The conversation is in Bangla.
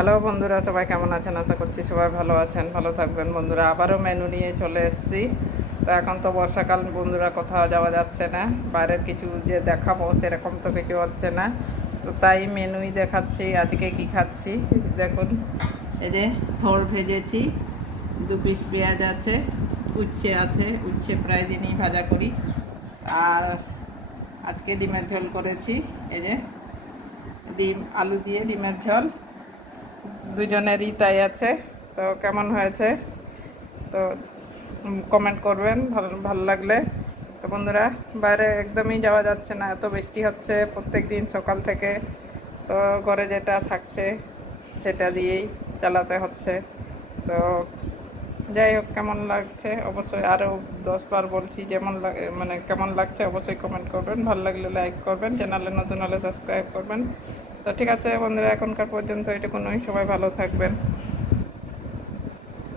হ্যালো বন্ধুরা, সবাই কেমন আছেন? আশা করছি সবাই ভালো আছেন, ভালো থাকবেন। বন্ধুরা, আবারও মেনু নিয়ে চলে এসেছি। তো এখন তো বর্ষাকাল বন্ধুরা, কোথাও যাওয়া যাচ্ছে না, বাইরের কিছু যে দেখাবো সেরকম তো কিছু হচ্ছে না। তো তাই মেনুই দেখাচ্ছি আজকে কি খাচ্ছি। দেখুন, এই যে থোড় ভেজেছি, 2 পিস পেঁয়াজ আছে, উচ্ছে আছে, উচ্ছে প্রায় দিনই ভাজা করি। আর আজকে ডিমের ঝোল করেছি, এই যে ডিম আলু দিয়ে ডিমের ঝোল, দুজনেরই তাই আছে। তো কেমন হয়েছে তো কমেন্ট করবেন ভালো ভালো লাগলে। তো বন্ধুরা, বাইরে একদমই যাওয়া যাচ্ছে না, এত বৃষ্টি হচ্ছে প্রত্যেক দিন সকাল থেকে। তো ঘরে যেটা থাকছে সেটা দিয়েই চালাতে হচ্ছে। তো যাই হোক, কেমন লাগছে অবশ্যই, আরও 10 বার বলছি, যেমন মানে কেমন লাগছে অবশ্যই কমেন্ট করবেন, ভালো লাগলে লাইক করবেন, চ্যানেলে নতুন হলে সাবস্ক্রাইব করবেন। তো ঠিক আছে বন্ধুরা, এখনকার পর্যন্ত এটুকুনই। সবাই ভালো থাকবেন।